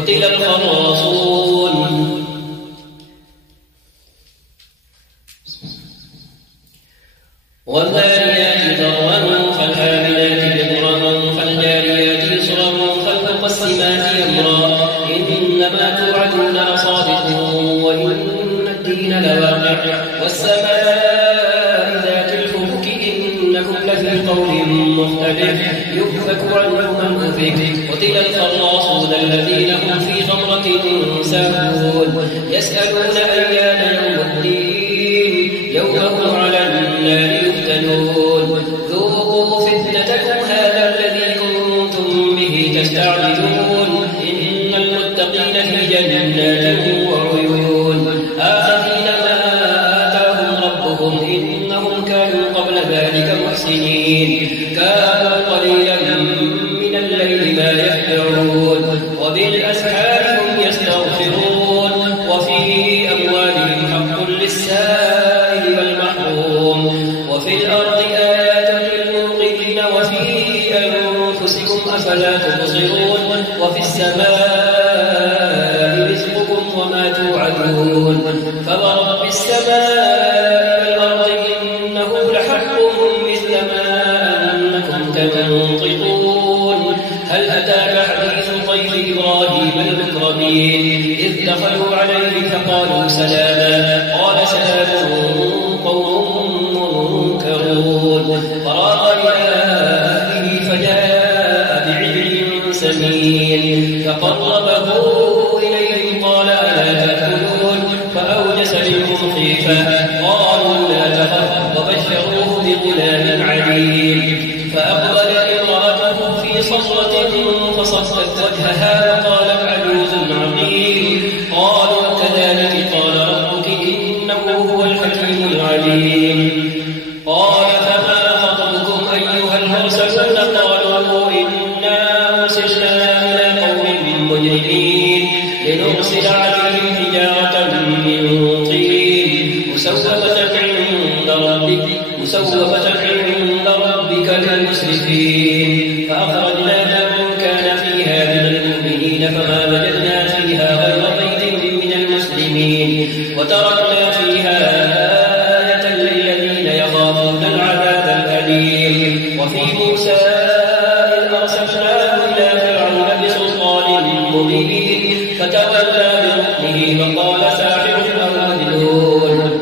قتل الخراصون والذاريات ذروا فالحاملات وقرا فالجاريات يسرا فالمقسمات أمرا إنما توعدون لصادق وإن الدين لواقع والسماء ذات الحبك إنكم لفي قول مختلف يؤفك عنه من أفك قتل الخراصون الذين هم في غمرة ساهون يسألون أيان يوم الدين يوم هم على النار يفتنون ذوقوا فتنتكم هذا الذي كنتم به تستعجلون إن المتقين في جنات وعيون آخذين ما آتاهم ربهم إنهم كانوا قبل ذلك محسنين كانوا قليلا من الليل ما يهجعون وبالأسحار هم يستغفرون وفي أموالهم حق للسائل والمحروم وفي الأرض آيات للموقنين وفي أنفسكم أفلا تبصرون وفي السماء رزقكم وما توعدون فورب السماء والأرض إنه لحق مثل ما أنكم تنطقون هل أتاك حديث ضيف إبراهيم المكرمين إذ دخلوا عليه فقالوا سلاما قال سلام قوم منكرون فراغ إلى أهله فجاء بعجل سمين فقربه إليهم قال ألا تأكلون فأوجس منهم خيفة قالوا لا تخف وبشروه بغلام عليم فأقبل امرأته في صخرة فصفت وجهها وقالت عجوز عقيم قالوا كذلك قال ربك إنه هو الحكيم العليم قال فما خطبكم أيها المرسلون قالوا إنا أرسلنا إلى قوم مجرمين لنرسل عليهم حجارة من طين مسومة عند ربك للمسرفين فأخرجنا من كان فيها من المؤمنين فما وجدنا فيها غير بيت من المسلمين وتركنا فيها آية للذين يخافون العذاب الأليم وفي موسى إذ أرسلناه إلى فرعون بسلطان مبين فتولى بركنه وقال ساحر أو مجنون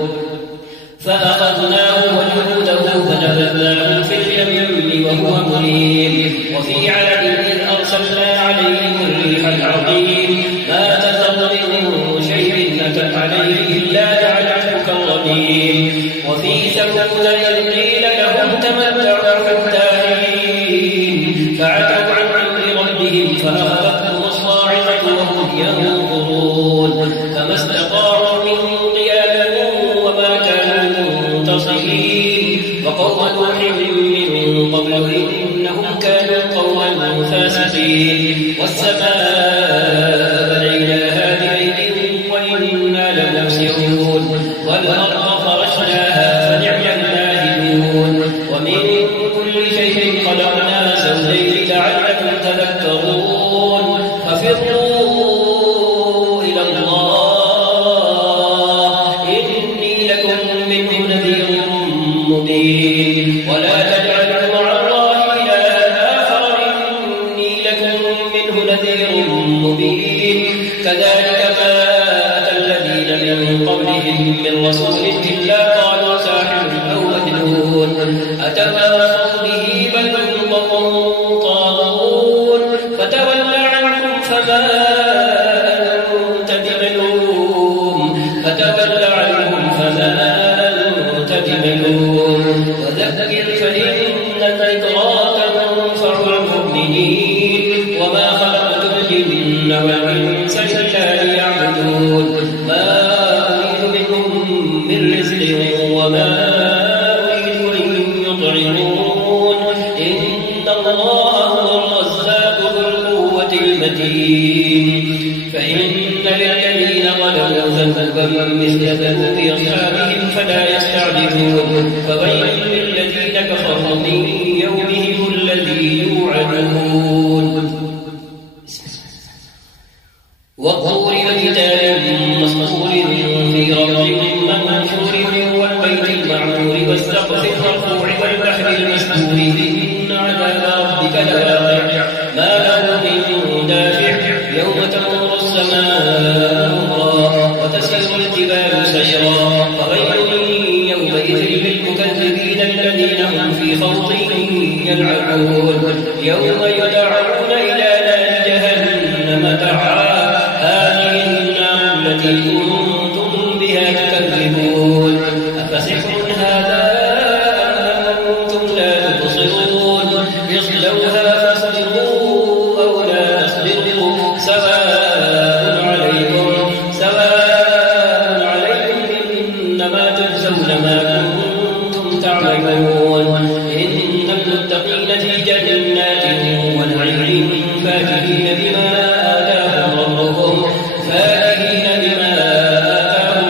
فأخذناه وجنوده فنبذناهم في اليم وهو مليم وفي عاد إذ أرسلنا عليهم الريح العظيم ما تذر من شيء أتت عليه إلا جعلته كالرميم وفي ثمود إذ قيل لهم تمتعوا حتى حين فعتوا عن أمر ربهم فأخذتهم الصاعقة وهم ينظرون فما استطاعوا من قيام وما كانوا منتصرين وقوم نوح من قبل إنهم كانوا قوما فاسقين والسماء بنيناها بأيد وإنا لموسعون والأرض فرشناها فنعم الماهدون ومن كل شيء خلقنا زوجين لعلكم تذكرون ففروا إلى الله إني لكم منه نذير مبين ولا تجعلوا مع الله إلها آخر إني لكم منه نذير مبين كذلك ما أتى الذين من قبلهم من رسول إلا قالوا ساحر أو مجنون أتواصوا به بل هم قوم طاغون فتول عنهم فما أنت بملوم وذكر فإن الذكرى تنفع المؤمنين وما خلقت الجن والإنس إلا ليعبدون ما أريد منهم من رزق وما أريد أن يطعمون إن الله هو الرزاق ذو القوة المتين فإن للذين ظلموا ذنبا مثل ذنوب أصحابهم فلا يستعجلون فويل للذين كفروا من يومهم الذي يوعدون وطور وكتاب مسطور في رق منشور والبيت المعمور والسقف المرفوع والبحر المسجور إن عذاب ربك لواقع ما له من دافع يوم تمر السماء مورا وتسير الجبال سيرا فويل يومئذ للمكذبين الذين هم في خوض يلعبون يوم يدعون إلى نار جهنم دعا هذه النار التي كنتم بها تكذبون أفسحر هذا أم أنتم لا تبصرون اصلوها فاصبروا أو لا تصبروا سواء عليكم إنما تجزون ما كنتم تعملون إن المتقين في جنات ونعيم فاكهين بما آتاهم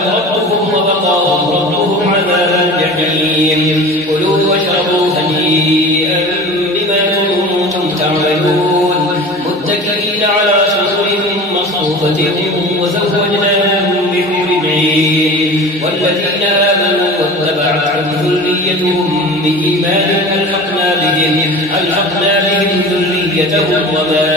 ربهم ووقاهم ربهم عذاب الجحيم كلوا واشربوا هنيئا بما كنتم تعملون متكئين على سرر مصفوفة وزوجناهم بحور عين والذين آمنوا واتبعتهم ذريتهم بإيمان ألحقنا بهم ذريتهم وما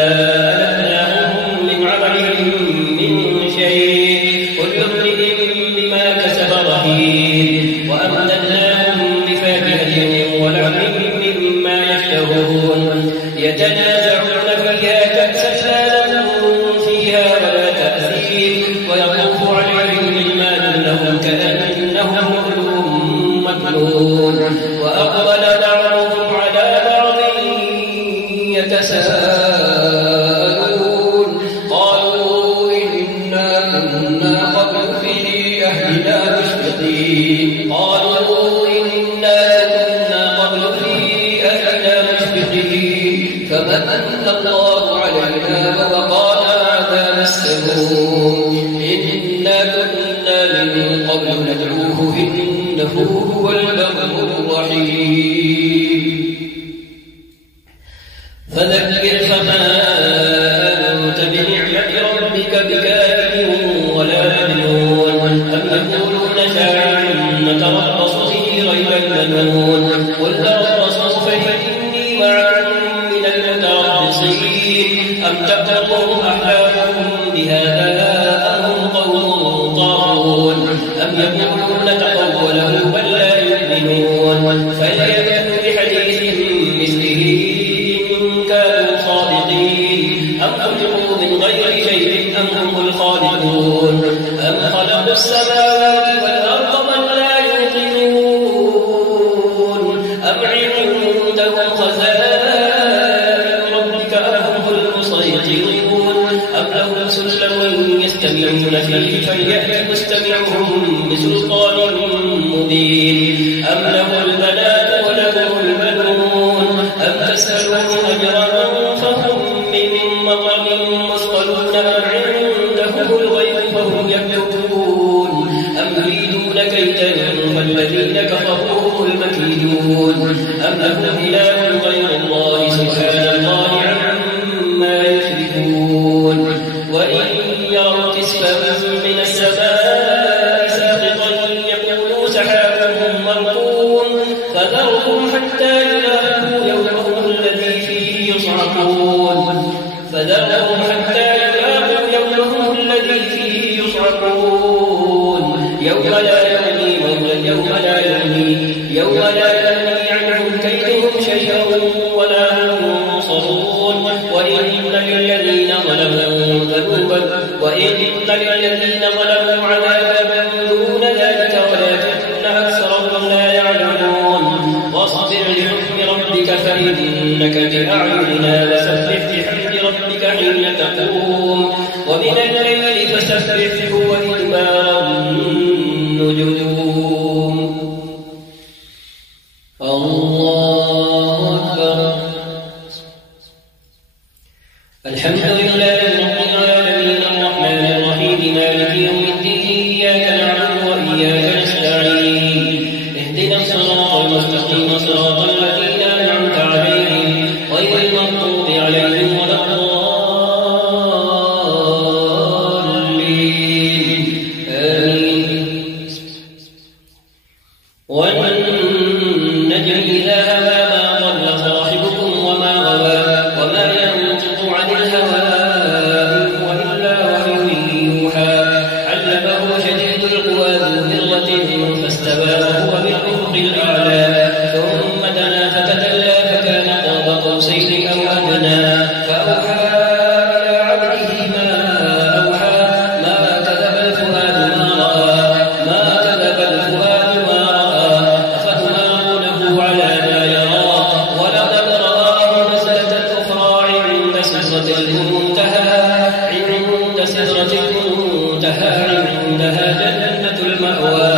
ألتناهم من عملهم من شيء كل امرئ بما كسب رهين وأمددناهم بفاكهة ولحم مما يشتهون يتنازعون فيها كأسا لا لهم فيها ولا تأثير ويطوف عليهم غلمان لهم كأنهم لؤلؤ مكنون وأقبل بعضهم على بعض يتساءلون قالوا إنا كنا قبل في أهلنا مشفقين فمن الله علينا ووقانا عذاب السموم إنا كنا من قبل ندعوه إنه هو البر الرحيم فذكر فما أنت بنعمة ربك بكاهن ولا مجنون أم يقولون شاعر نتربص به ريب المنون قل تربصوا فإني معكم من المتربصين أم تقرؤون أحلامهم بهذا أم هم قوم طاغون أم يقولون تقوله بل لا يؤمنون فليأتوا بحديث مثله إن كانوا صادقين أم خلقوا من غير شيء أم هم الخالقون أم خلقوا السماوات والأرض بل لا يوقنون أم عندهم خزائن ربك أم هم المسيطرون أم لهم سلم يستمعون فيه فليأت مستمعهم بسلطان مبين أم له البنات وله البنون أم تسألهم أجرا فهم من مغرم مثقلون أم عندهم الغيب فهم يكتبون أم يريدون كيدا فالذين كفروا هم المكيدون أم لهم إله غير الله سبحان الله عما يشركون وإن يروا كسفا من السماء ساقطا يقولوا سحاب مركون فذرهم يغني مولا يوم لا يغني عنهم كيدهم شيئا ولا هم ينصرون. وإن للذين ظلموا عذابا دون ذلك ولكن أكثرهم لا يعلمون. واصبر لحكم ربك فإنك بأعيننا وسبح بحمد ربك حين تقوم ومن الليل فسبحه وإدبار النجوم. الله أكبر. الحمد لله رب العالمين الرحمن الرحيم مالك يوم الدين إياك نعبد وإياك نستعين اهدنا الصراط المستقيم صراط الذين أنعمت عليهم غير المغضوب عليهم ولا الضالين آمين. والنجم إذا هوى ما ضل صاحبكم وما غوى وما ينطق عن الهوى إن هو إلا وحي يوحى علمه شديد القوى ذو مرة فاستوى وهو بالأفق الأعلى ثم دنا فتدلى فكان قاب قوسين أو أدنى فأوحى إلى عبده ما أوحى ما كذب الفؤاد ما رأى أفتمارونه على ما يرى ولقد رآه نزلة أخرى عند سدرة المنتهى عندها جنة المأوى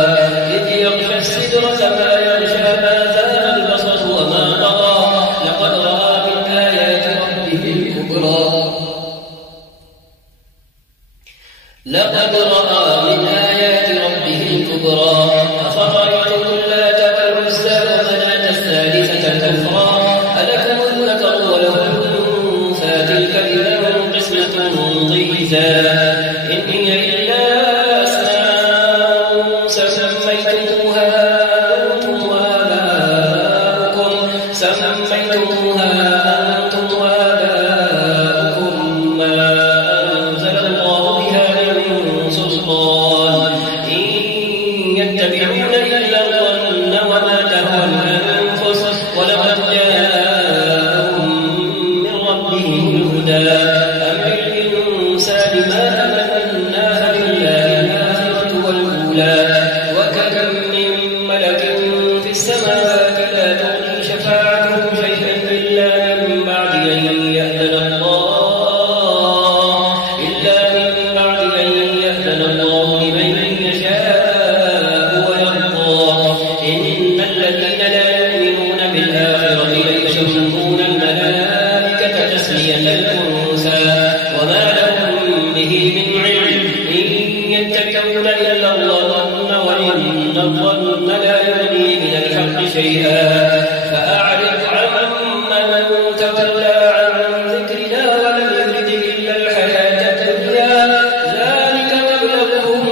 إذ يغشى السدرة ما يغشى ما زال البصر وما طغى لقد رأى من آيات ربه الكبرى أفرأيتم اللات والعزى ومناة الثالثة الأخرى ألكم الذكر وله الأنثى تلك إذا قسمة ضيزى إن هي إلا أسماء سميتموها أنتم وآباؤكم ما أنزل الله بها من سلطان إن يتبعون إلا الظن وما تهوى الأنفس ولقد جاءهم من ربهم الهدى أم للإنسان ما تمنى فلله الآخرة والأولى وكم من ملك في السماوات لا تغني شفاعتهم شيئا إلا من بعد أن يأذن الله لمن يشاء ويرضى. إن الذين لا يؤمنون بالآخرة ليسمون الملائكة تسمية الأنثى وما لهم به من علم إن يتبعون إلا الظن وإن الظن لا يغني من الحق شيئا فأعرض عمن تولى عن ذكرنا ولم يرد إلا الحياة الدنيا ذلك مبلغهم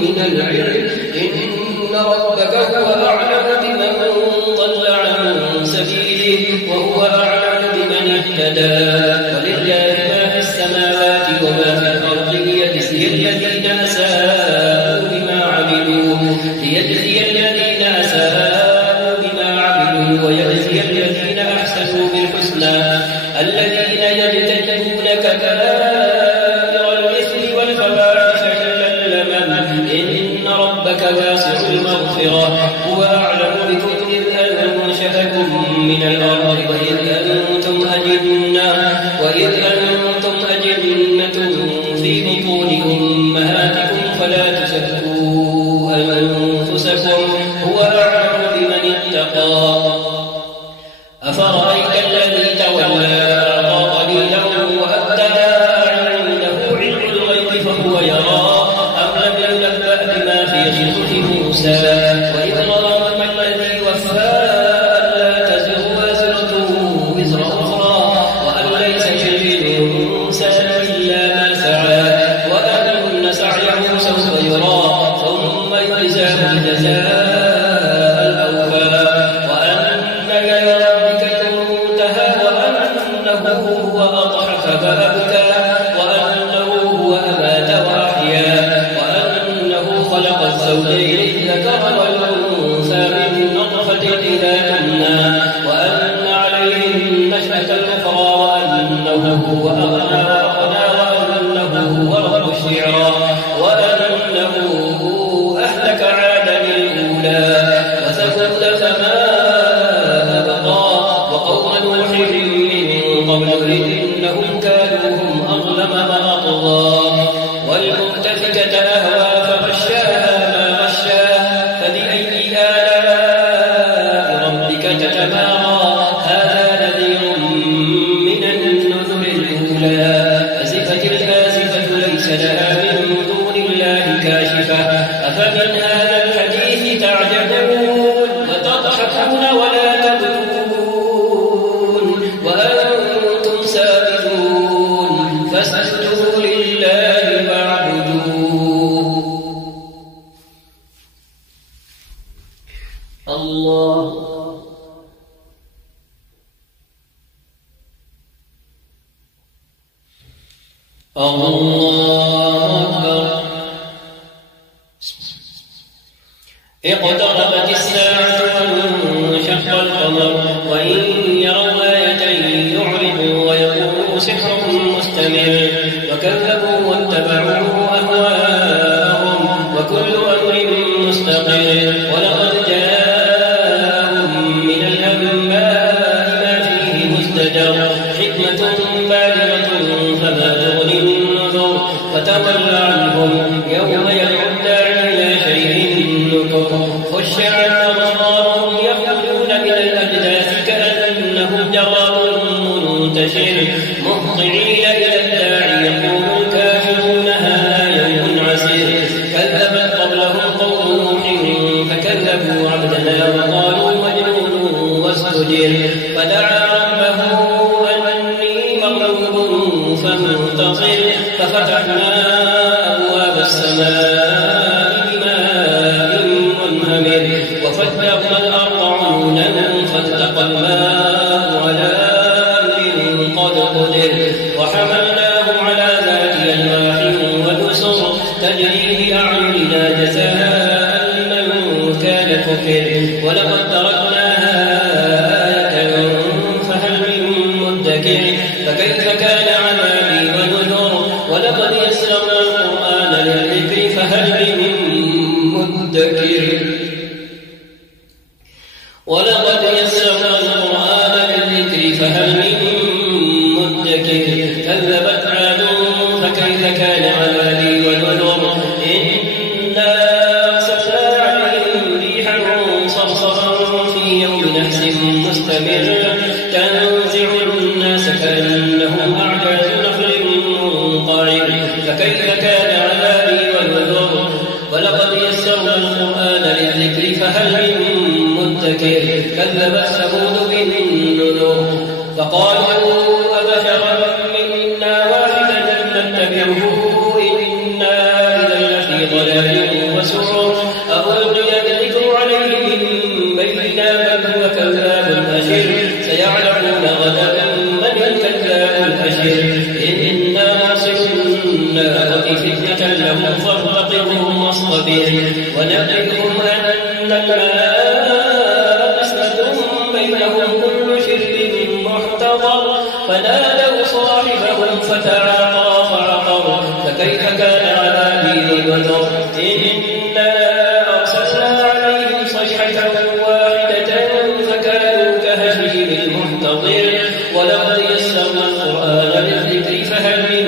من العلم إن ربك هو أعلم بمن ضل عن سبيله وهو أعلم بمن اهتدى. ولله ما في السماوات وما في الأرض ليجزي الذين أساءوا بما عملوا ويجزي الذين أحسنوا بالحسنى الذين يجتنبون كبائر الإثم والفواحش إلا اللمم إن ربك واسع المغفرة هو أعلم بكم إذ أنشأكم من الأرض وإذ أنتم أجنة في بطون أمهاتكم فلا تزكوا أنفسكم هو أعلم بمن اتقى. أفرأيت الذي تولى أعطى قليلا وأبدى عنده علم الغيب فهو يرى أم لم ينبأ بما في صحف موسى وإبراهيم الذي وفى ألا تزر وازرة وزر أخرى وأن ليس للإنسان إلا ما سعى وأن سعيه سوف يرى ثم يجزاه الجزاء الأوفى وأن إلى ربك المنتهى وأنه هو أضحك فأبكى وأنه هو أمات وأحيا وأنه خلق الزوجين الذكر والأنثى من نطفة إذا تمنى وأن عليه النشأة الأخرى وأنه هو أغنى وأنه هو رب الشعرى وأنه أهلك عادا الأولى وثمود فما أبقى وقوم نوح من قبل إنهم كانوا هم أظلم وأطغى والمؤتفكة أهوى فغشاها ما غشاها فبأي آلاء ربك تتمارى هذا نذير من النذر الأولى أزفت الآزفة ليس لها من دون الله كاشفة أفمن هذا الحديث تعجبون وتضحكون ولا تبكون وأنتم سامدون فاسجدوا لله واعبدوا الله أكبر اقتربت الساعة وانشق القمر وإن يروا آية يعرضوا ويقولوا سحر مستمر وكذبوا واتبعوا أهواءهم وكل أمر مستقر ولقد جاءهم من الأنباء ما فيه مزدجر حكمة بالغة فما تغني النذر فتول عنهم يوم يدعو الداعي إلى شيء نكر خش عن أبصارهم يخرجون من الأجداث كأنهم جراد منتشر مهطعين إلى الداعي يقول الكافرون هذا يوم عسير كذبت قبلهم قوم نوح فكذبوا عبدنا وقالوا مجنون وازدجر فدعا ربه أني مغلوب فانتصر ففتحنا أبواب السماء بماء منهمر وفجرنا الأرض عيونا فالتقى الماء على أمر قد قدر وحملناه على ذات ألواح ونسر تجري بأعيننا جزاء لمن كان كفر ولقد تركناها آية فهل من مدكر فكيف كان عذابي ونذر ولقد يسرنا القرآن للذكر فهل من مدكر ولقد يسرنا القرآن للذكر فهل من مدكر كذبت عاد فكيف كان عذابي ونذر إنا أرسلنا عليهم ريحا صرصرا في يوم نحس مستمر تنزع الناس كأنهم أعجاز نخل منقعر فكيف كان عذابي ونذر ولقد يسرنا القرآن للذكر فهل من مدكر كذبت ثمود بالنذر فقالوا أبشرا منا واحدا نتبعه إنا إذا لفي ضلال وسعر ألقي الذكر عليه من بيننا بل هو كذاب أشر سيعلمون غدا من الكذاب الأشر إنا نرسل الناقة فتنة لهم فارتقبهم واصطبر ونبئهم أن الماء قسمة بينهم كل شرب محتضر فنادوا صاحبهم فتعاطى فعقر فكيف كان عذابي ونذر إنا أرسلنا عليهم صيحة واحدة فكانوا كهشيم المحتضر ولقد يسرنا القرآن للذكر فهل من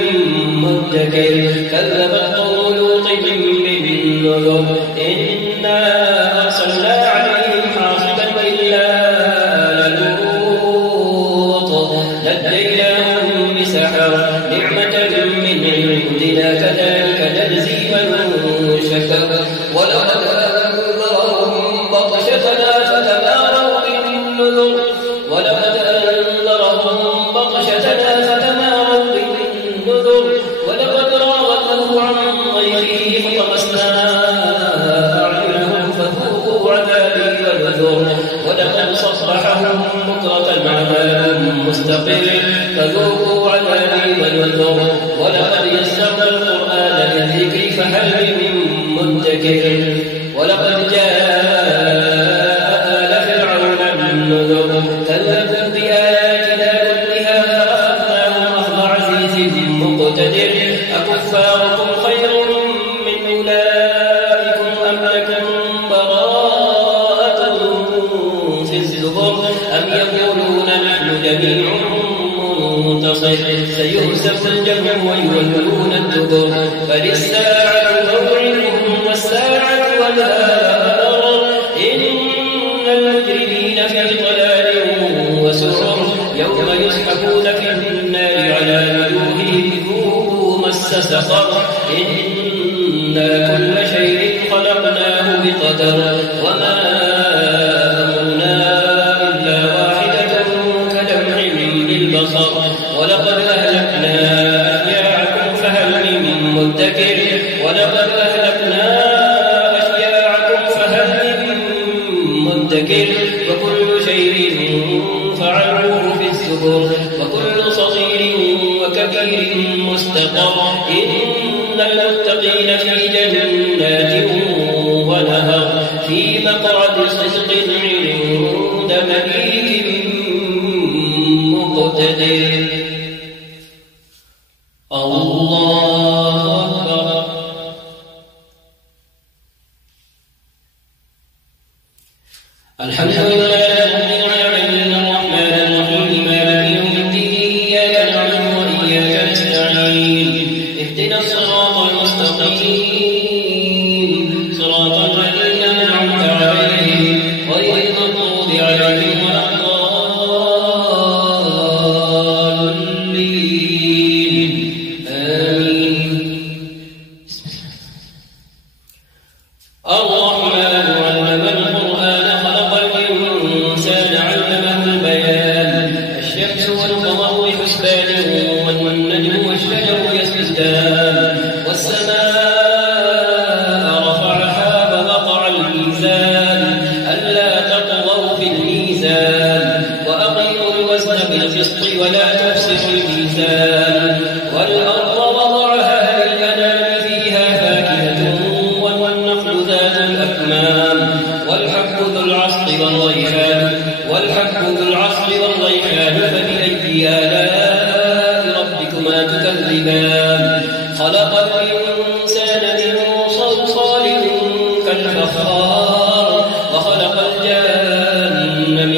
مدكر كذبت قوم لوط بالنذر إنا أرسلنا عليهم حاصبا إلا آل لوط نجيناهم بسحر نعمة من عندنا كذلك نجزي من شكر ولقد أنذرهم بطشتنا فتماروا بالنذر ولقد أنذرهم بطشتنا فتماروا بالنذر ولقد راودوه عن ضيفه فطمسنا أعينهم فذوقوا عذابي ولقد جاء آل فرعون النذر كذبوا بآياتنا كلها فأخذناهم أخذ عزيز مقتدر أكفاركم خير من أولئكم أم لكم براءة في الزبر أم يقولون نحن جميع منتصر سيهزم الجمع ويولون الدبر بل الساعة موعدهم والساعة والآخر إن المجرمين في ضلال وسعر يوم يسحبون في النار على وجوههم ذوقوا مس سقر إنا كل شيء خلقناه بقدر وما أمرنا إلا واحدة كلمح بالبصر ولقد أهلكنا أشياعكم فهل من مدكر ولقد أهلكنا أشياعكم فهل من مدكر وكل شيء فعلوه في الزبر وكل صغير وكبير مستقر إن المتقين في جنات ونهر في مقعد صدق عند مليك مقتدر الله أكبر الحمد لله رب العالمين الرحمن الرحيم مالك يوم الدين إياك نعبد وإياك نستعين اهدنا الصراط المستقيم صراط الذين أنعمت عليهم غير المغضوب عليهم ولا الضالين آمين الرحمن علم القرآن خلق الإنسان علمه البيان الشمس والقمر بحسبان والنجم والشجر يسجدان والسماء رفعها فوضع الميزان ألا تطغوا في الميزان وأقيموا الوزن بالقسط ولا تخسروا الميزان والأرض وضعها للأنام فيها فاكهة والنخل ذات الأكمام والحب ذو العصف والريحان فبأي آلاء ربكما تكذبان خلق الإنسان من صلصال كالفخار وخلق الجان من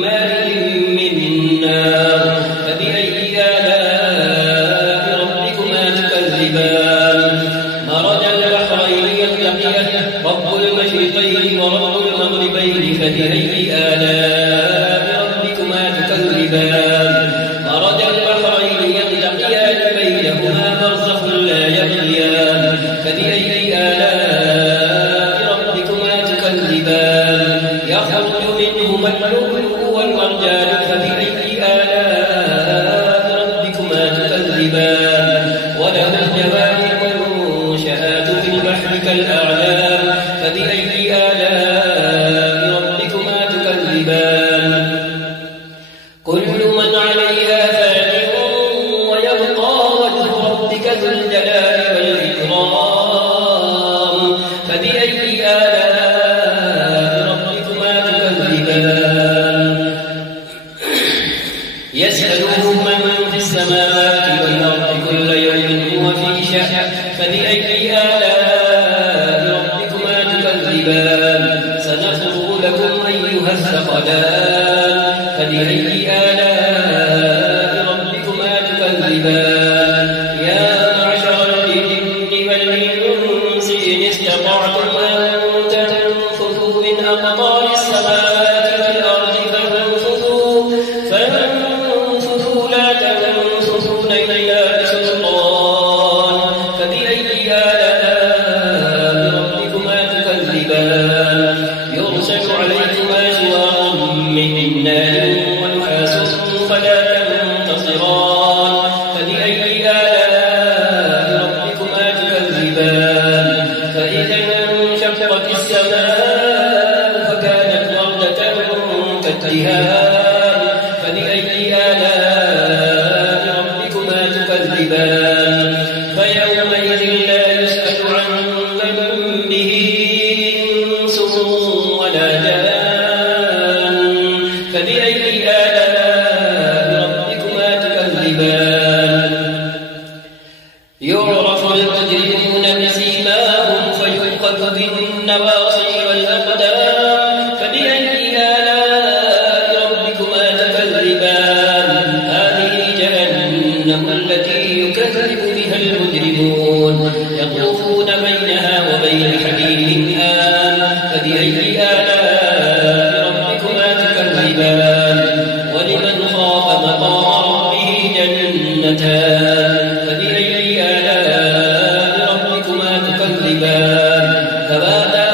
مارج من نار فبأي آلاء ربكما تكذبان مرج البحرين يلتقيان رب المشرقين ورب المغربين فبأي آلاء ربكما تكذبان مرج البحرين يلتقيان بينهما برزخ لا يبغيان فبأي آلاء ربكما تكذبان يخرج منهما اللؤلؤ والمرجان فبأي آلاء ربكما تكذبان وله الجوار المنشآت في البحر كالأعلام فبأي آلاء ربكما تكذبان كل من عليها فان ويبقى وجه ربك ذو الجلال والإكرام فبأي آلاء ربكما تكذبان يسأله من في السماوات والأرض كل يوم هو في شأن فبأي آلاء ربكما تكذبان سنفرغ لكم أيها الثقلان فبأي آلاء ربكما تكذبان يا معشر الجن والإنس إن استطعتم أن تنفذوا من أقطار السماوات والأرض فانفذوا لا تنفذون إلا بسلطان فبأي آلاء ربكما تكذبان يرسل عليكما شواظ من نار ونحاس فلا تنتصران فبأي آلاء ربكما تكذبان فإذا انشقت السماء فكانت وردة كالدهان فبأي آلاء ربكما تكذبان فيومئذ لا يسأل عن ذنبه ولا جان فبأي آلاء ربكما تكذبان يعرف المجرمون بسيماهم فيؤخذ بالنواصي والأقدام فبأي آلاء ربكما تكذبان هذه جهنم التي يكذب بها المجرمون يطوفون بينها وبين حميم آن فبأي آلاء ربكما تكذبان ولمن خاف مقام ربه جنتان فبأي آلاء ربكما تكذبان ذواتا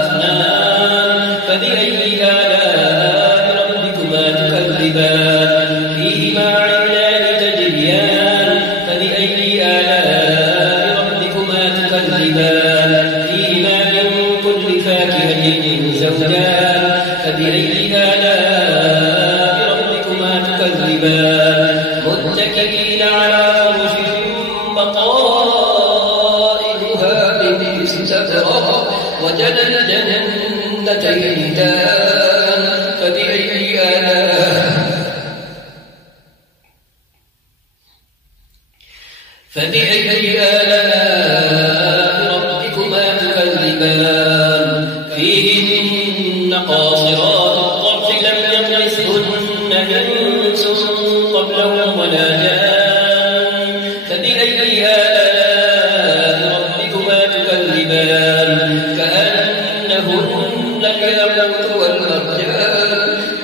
أفنان فبأي آلاء ربكما تكذبان فيهما عينان تجريان فبأي آلاء ربكما تكذبان فيهما من كل فاكهة زوجان فبأي آلاء ربكما تكذبان متكئين على فرش بطائنها من استبرق وجنى الجنتين دان فبأي آلاء ربكما تكذبان فيهن قاصرات الطرف لم يطمثهن إنس قبلهم ولا جان فبأي آلاء ربكما تكذبان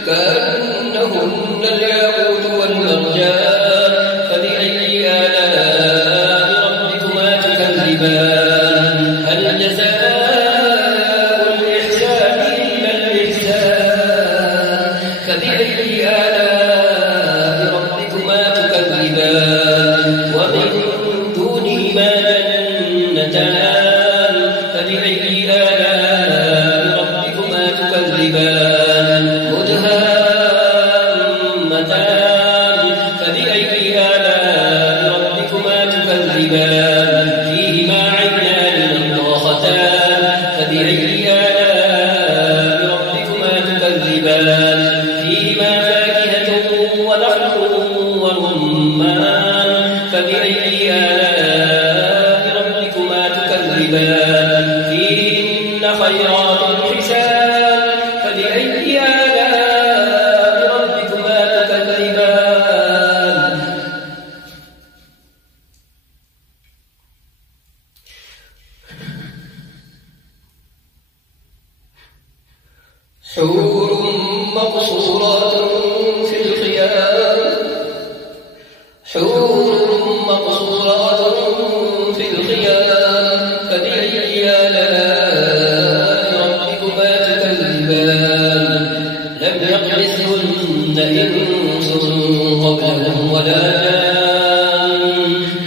كأنهن الياقوت والمرجان فبأي آلاء ربكما تكذبان هل جزاء الإحسان إلا الإحسان فبأي آلاء ربكما تكذبان ومن دونهما جنتان فبأي آلاء ربكما تكذبان مدهامتان فبأي آلاء ربكما تكذبان فيهما عينان نضاختان فبأي آلاء ربكما تكذبان فيهما فاكهة ونخل ورمان فبأي آلاء ربكما تكذبان فيهن خيرات حسان فبأي آلاء ربكما تكذبان حور مقصورات في الخيام فبأي آلاء ربكما تكذبان لم يطمثهن إنس قبلهم ولا جان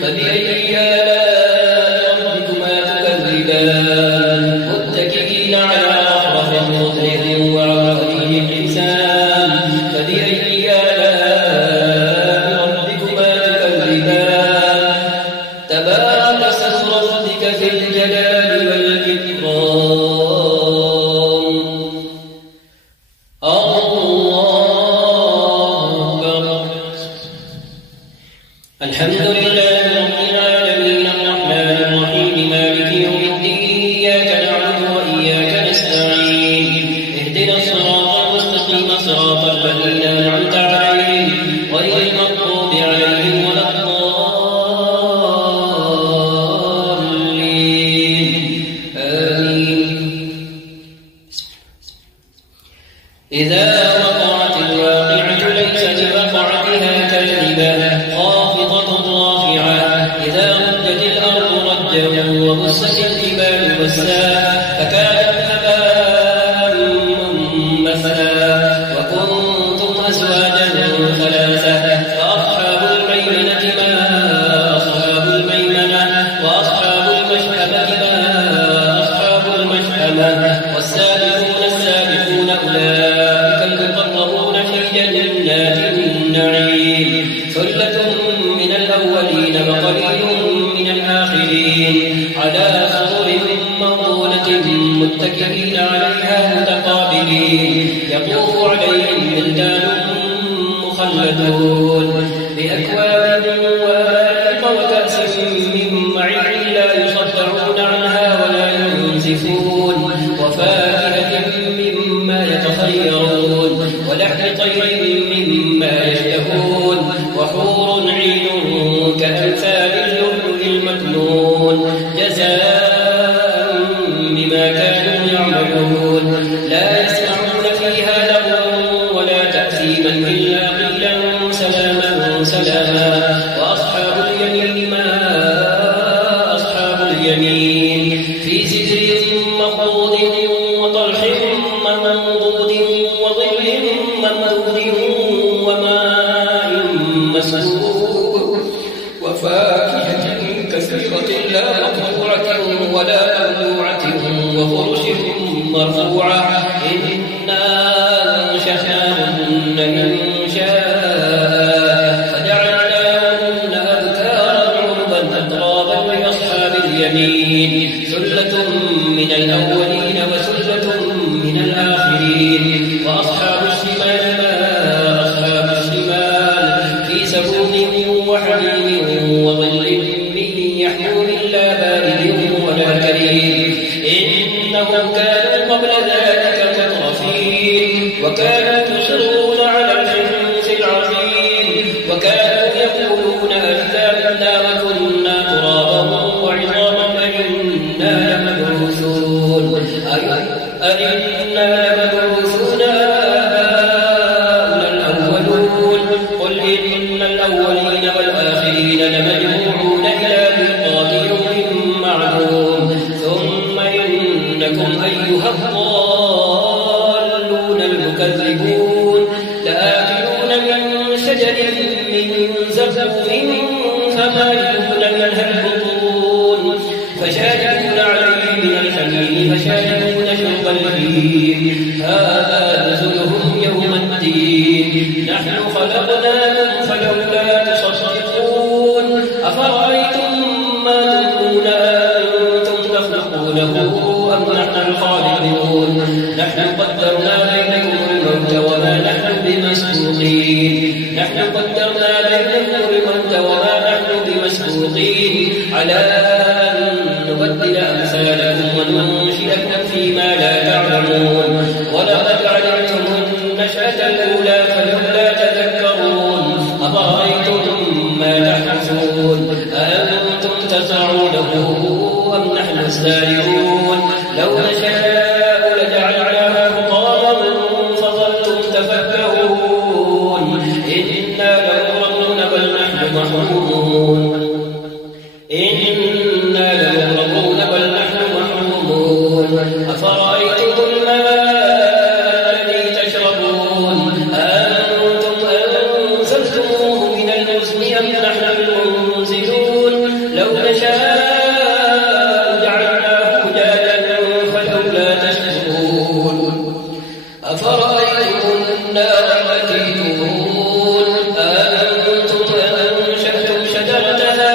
فبأي آلاء ربكما تكذبان متكئين على رفرف خضر وعبقري حسان فبأي آلاء ربكما تكذبان تبارك اسم ربك ذي الجلال والإكرام الله أكبر الحمد لله رب العالمين الرحمن الرحيم مالك يوم الدين إياك نعبد وإياك نستعين اهدنا الصراط المستقيم صراط الذين أنعمت عليهم غير المغضوب عليهم ولا الضالين آمين إذا وقعت الواقعة ليس لوقعتها كاذبة خافضة رافعة إذا رجت الأرض رجا وبست الجبال بسا فكانت هباء منبثا وكنتم أزواجا ثلاثة فأصحاب الميمنة ما أصحاب الميمنة وأصحاب المشأمة ما أصحاب المشأمة والسابقون السابقون أولئك المقربون في جنات النعيم ثلة من الأولين وقليل من الآخرين على سرر موضونة متكئين عليها متقابلين يطوف عليهم ولدان مخلدون بأكواب وأباريق وكأس من معين لا يصدعون عنها ولا ينزفون وفاكهة مما يتخيرون ولحم طير مما يشتهون وحور عين كأمثال اللؤلؤ المكنون جزاء بما كانوا يعملون لا يسمعون فيها لغوا ولا تأثيما إلا قيلا سلاما سلاما وأصحاب اليمين ما أصحاب اليمين في سدر مخضود وطلح منضود وظل ممدود وماء مسكوب وفاكهة كثيرة لا مقطوعة ولا ممنوعة وفرش مرفوعة إنا أنشأناهن إنشاء فجعلناهن أبكارا عربا أترابا لأصحاب اليمين ثلة من الأولين وثلة من الآخرين وأصحاب الشمال ما أصحاب الشمال في سموم وحميم وظل من يحموم لا بارد ولا كريم إنهم كانوا قبل ذلك مترفين وكانوا يصرون على الحنث العظيم وكانوا يقولون أئذا متنا وكنا ترابا وعظاما أئنا لمبعوثون أئنا لمبعوثون آباؤنا الأولون قل إن الأولين والآخرين لمجموعون إلى ميقات يوم معلوم ثم إنكم أيها الضالون المكذبون لآكلون من شجر من زقوم فمالئون منها البطون فشاربون عليه من الحميم فشاربون شرب الهيم هذا نزلهم يوم الدين نحن خلقناكم فلولا تصدقون أفرأيتم ما تمنون أنتم تخلقونه أم نحن الخالقون نحن قدرنا بينكم الموت وما نحن بمسبوقين على أن نبدل أمثالكم وننشئكم فيما لا تعلمون ولقد علمتم النشأة الأولى فلولا تذكرون أفرأيتم ما تحرثون أأنتم تزرعونه أم نحن الزارعون لو نشاء لجعلناه حطاما فظلتم تفكرون إنا لمغرمون بل نحن محرومون أفرأيتم الماء الذي تشربون أأنتم أنزلتموه من المزن أم نحن المنزلون لو نشاء جعلناه أجاجا فلولا تشكرون أفرأيتم النار التي تورون أأنتم أنشأتم شجرتها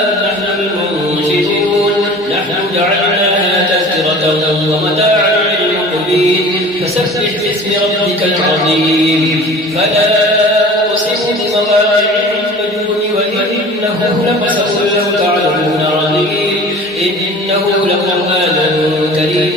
أم نحن المنشئون نحن جعلناها تذكرة ومتاعا للمقوين فسبح باسم ربك العظيم فلا أقسم بمواقع النجوم وإنه لقسم لو تعلمون عظيم إنه لقرآن كريم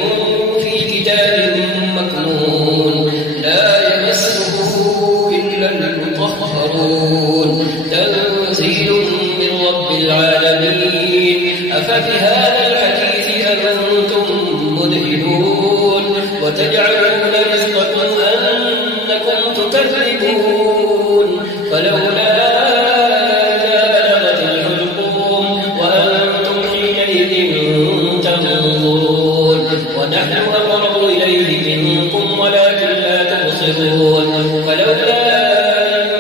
في كتاب مكنون لا يمسه إلا المطهرون تنزيل من رب العالمين أفبهذا الحديث أنتم مدهنون وتجعلون رزقكم أنكم تكذبون فلولا إذا بلغت الحلقوم وأنتم حينئذ تنظرون ونحن أقرب إليه منكم ولكن لا تبصرون فلولا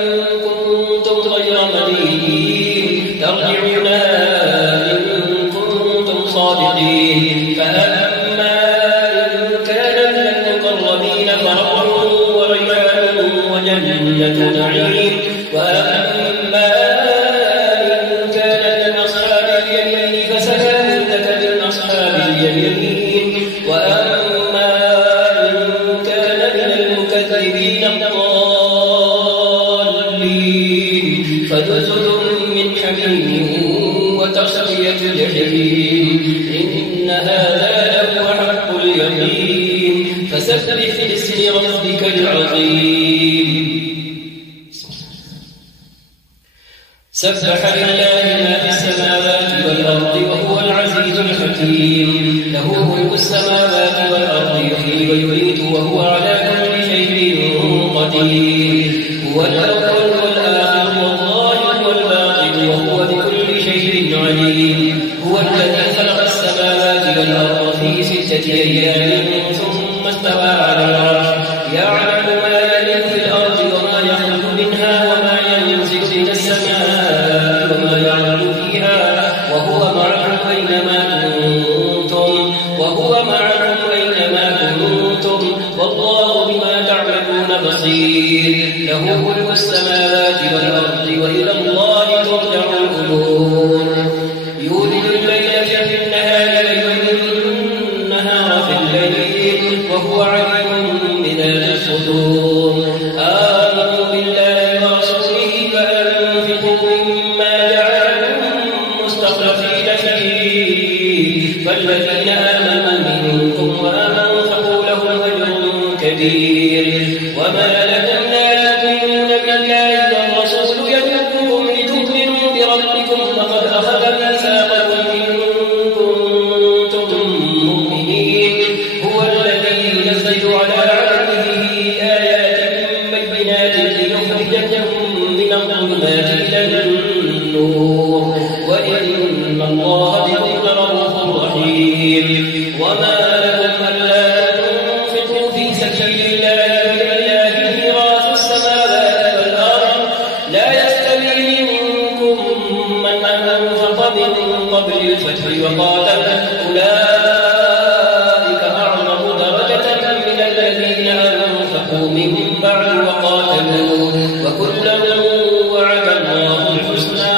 إن كنتم غير مدينين ترجعونها إن كنتم صادقين فأما إن كان من المقربين فروح وريحان وجنة نعيم وأما إن كان من أصحاب اليمين فسلام لك من أصحاب اليمين وأما فسبح باسم ربك العظيم سبح لله ما في السماوات والأرض وهو العزيز الحكيم له ملك السماوات والأرض يحيي ويميت وهو على كل شيء قدير هو الأول والآخر والظاهر والباطن وهو بكل شيء عليم هو الذي خلق السماوات والأرض في 6 أيام ثم استوى على العرش يعلم ما يلج في الأرض وما يخرج منها وما ينزل من السماء وما يعرج فيها وهو معكم أينما كنتم والله بما تعملون بصير له ملك السماوات والأرض وإلى الله ترجع الأمور يولد الليل في النهار ويولد النهار في الليل وهو عليم بذات الصدور آمنوا بالله ورسوله فأنفقوا مما جعلكم مستخلفين فيه فالذين آمنوا منكم وأنفقوا لهم أجر كبير وما لكم لا تؤمنون بالله والرسول يدعوكم لتؤمنوا بربكم وقد أخذ ميثاقكم إن كنتم مؤمنين هو الذي ينزل على عبده آيات بينات ليخرجكم من الظلمات إلى النور وإن الله بكم لرؤوف رحيم وما لكم ألا تنفقوا في سبيل الله ولله ميراث السماوات والأرض لا يستوي منكم من أنفق من قبل الفتح وقاتل أولئك أعظم درجة من الذين أنفقوا من بعد وقاتلوا وكلا وعد الله الحسنى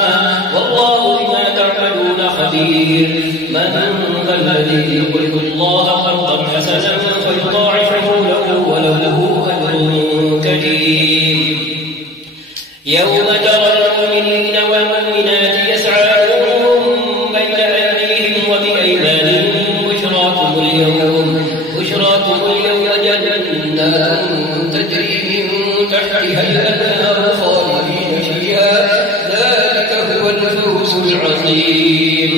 والله بما تعملون خبير من ذا الذي يقرض الله قرضا حسنا فيضاعفه له وله أجر كريم يوم ترى المؤمنين والمؤمنات يسعى نورهم بين أيديهم وبأيمانهم بشراكم اليوم جنات تجري من تحتها الأنهار خالدين فيها ذلك هو الفوز العظيم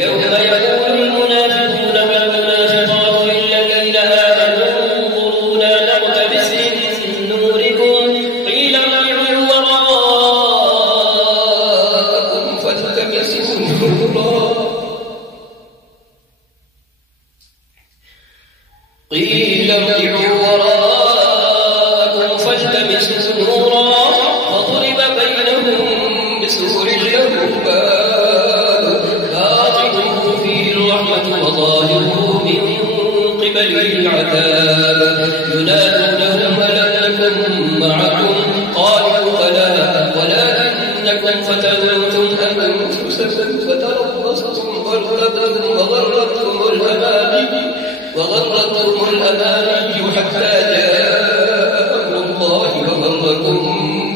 يوم يقول المنافقون والمنافقات للذين آمنوا انظرونا نقتبس من نوركم قيل ارجعوا وراءكم فالتمسوا نورا فضرب بينهم بسور له باب باطنه فيه الرحمة وظاهره من قبله العذاب ينادونهم ألم نكن معكم قالوا بلى ولكنكم فتنتم أنفسكم فتربصتم وغرتكم الأماني حتى جاء أمر الله وغركم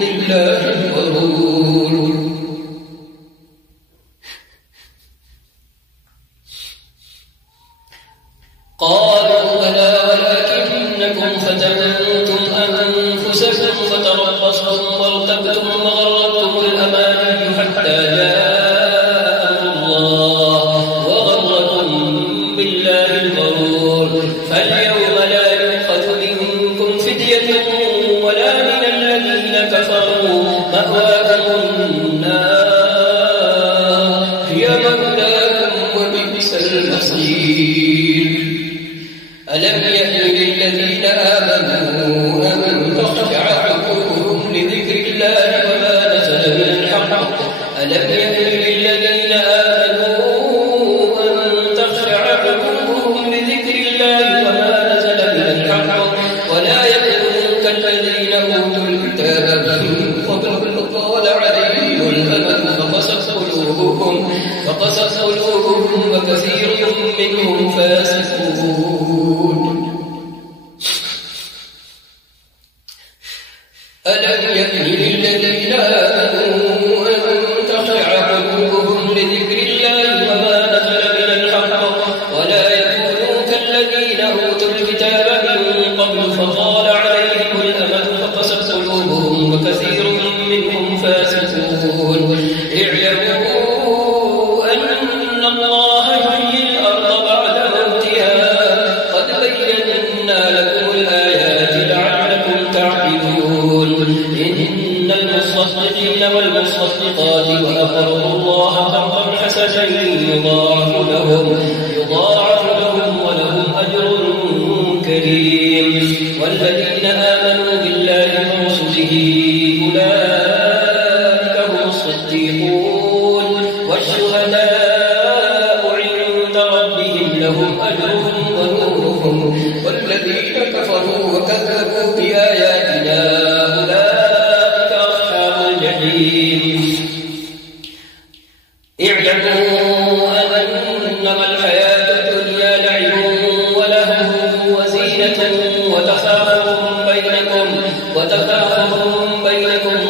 بالله الغرور قالوا بلى ولكنكم فتنتم أنفسكم فتربصتم وارتبتم وغرتكم الأماني حتى جاء أمر الله وغركم بالله الغرور فاليوم لا يؤخذ منكم فدية ولا من الذين كفروا مأواكم النار هي مولاكم وبئس المصير ألم يأن للذين آمنوا أن تخشع قلوبهم لذكر الله وما نزل من الحق ألم يأن للذين آمنوا أن تخشع قلوبهم لذكر الله وما نزل من الحق ولا يكونوا كالذين أوتوا الكتاب من قبل طال عليهم الأمد فقست قلوبهم وكثير منهم فاسقون ألم يأن للذين آمنوا أن تخشع قلوبهم لذكر الله وما نزل من الحق ولا لهم يضاعف لهم ولهم أجر كريم. والذين آمنوا بالله ورسله أولئك هم الصديقون والشهداء عند ربهم لهم أجرهم ونورهم. والذين كفروا وكذبوا بآياتنا أولئك أصحاب الجحيم. اعلموا أنما الحياة الدنيا لعب ولهو وزينة وتفاخر بينكم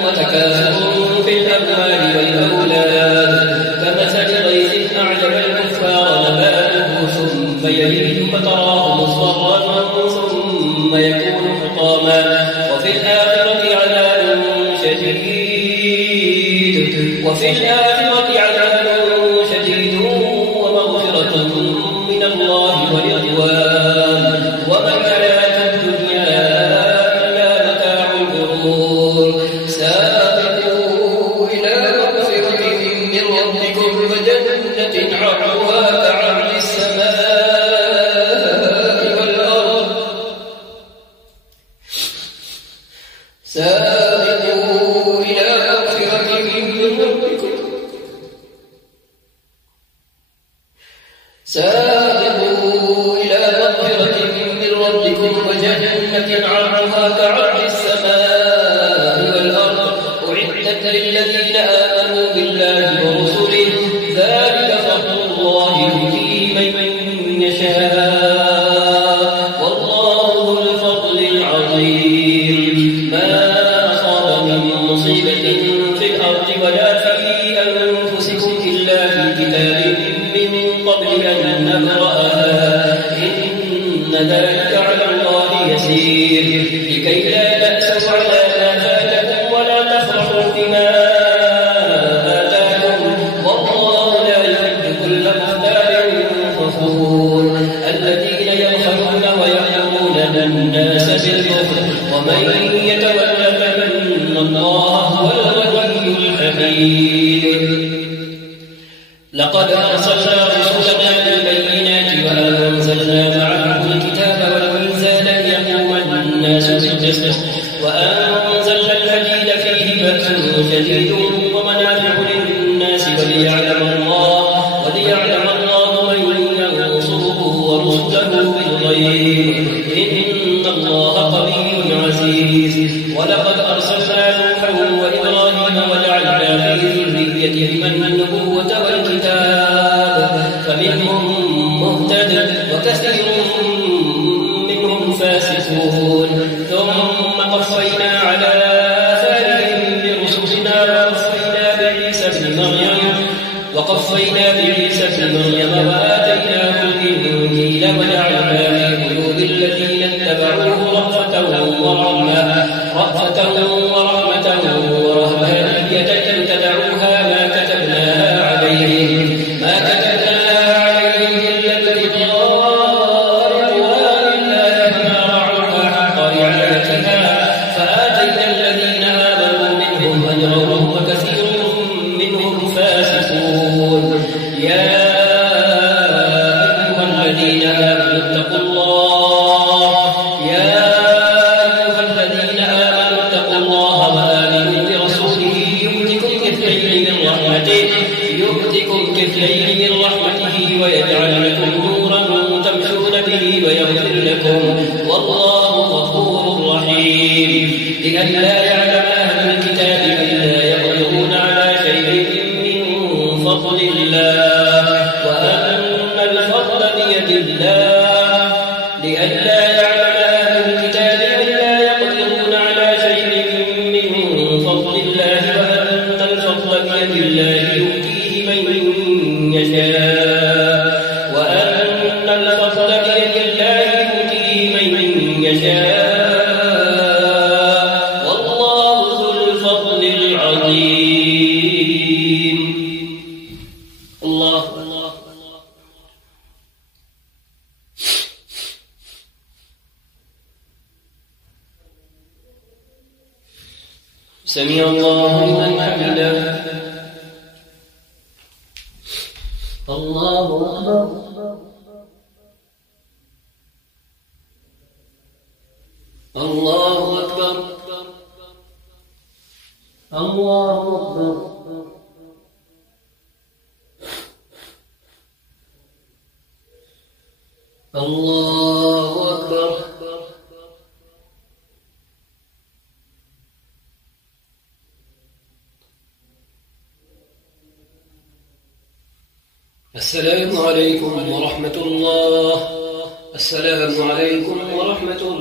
وتكاثر في الأموال والأولاد كمثل غيث أعجب الكفار نباته ثم يهيج فتراه مصفرا ثم يكون حطاما وفي الآخرة عذاب شديد ومغفرة من الله ورضوان وما الحياة الدنيا إلا متاع الغرور. سابقوا إلى مغفرة من ربكم وجنة عرضها كعرض السماء والأرض سابقوا إلى مغفرة من ربكم وجنة عرضها كعرض السماء والأرض أعدت للذين آمنوا بالله ورسله ذلك فضل الله يؤتيه من يشاء والله ذو الفضل العظيم. ما أصاب من مصيبة في الأرض ولا في أنفسكم إلا في كتاب من قبل أن نبرأها إن ذلك على الله يسير. لكي لا تأسوا على ما فاتكم ولا تفرحوا بما آتاكم والله لا يحب كل مختال فخور. الذين يبخلون ويأمرون الناس بالبخل ومن يتول فإن الله هو الغني الحميد. لقد أرسلنا رسلنا بالبينات وأنزلنا معهم الكتاب والميزان ليقوم الناس بالقسط وأنزلنا الحديد فيه بأس شديد ومنافع للناس وليعلم الله من ينصره ورسله بالغيب إن الله قوي عزيز. ولقد أرسلنا نوحا وإبراهيم وجعلنا في ذريتهما النبوة والكتاب فمنهم مهتد وكثير منهم فاسقون. ثم قفينا على آثارهم برسلنا وقفينا بعيسى ابن مريم وآتيناه الإنجيل وجعلنا في قلوب الذين اتبعوه رأفة ورهبانية ابتدعوها ما كتبناها عليهم إلا ابتغاء رضوان الله فما رعوها حق رعايتها فآتينا الذين آمنوا منهم أجرهم وكثير منهم فاسقون. يا أيها الذين آمنوا اتقوا الله وآمنوا برسوله يؤتكم كفلين من رحمته ويجعل لكم نورا تمشون به ويغفر لكم والله غفور رحيم. لئلا يعلم أهل الكتاب ألا يقدرون على شيء من فضل الله وأن الفضل بيد الله. لئلا يعلم أهل الكتاب ألا يقدرون على شيء من فضل الله وأن الفضل بيد الله يؤتيه من يشاء والله ذو الفضل العظيم. الله سمع الله لمن حمده. الله أكبر. الله أكبر الله أكبر الله أكبر السلام عليكم ورحمة الله. السلام عليكم ورحمة الله.